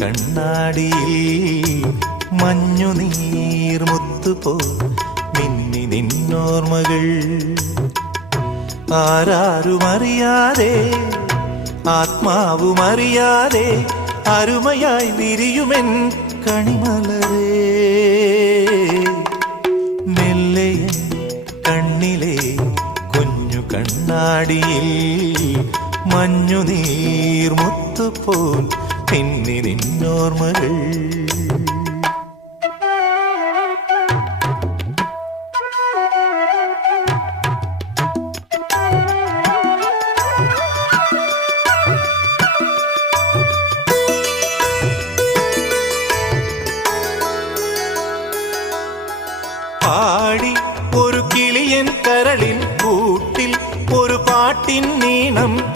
കണ്ണാടിയിൽ മഞ്ഞുനീർമുത്തുപോൽ മിന്നി നിന്നോർമ്മകൾ. ആരാരുമറിയാതെ ആത്മാവുമറിയാതെ അരുമയായി വിരിയുമെൻ കണിമലരേ. മെല്ലയൻ കണ്ണിലെ കുഞ്ഞു കണ്ണാടിയിൽ മഞ്ഞുനീർമുത്തുപോൽ മിന്നി നിന്നോർമ്മകൾ.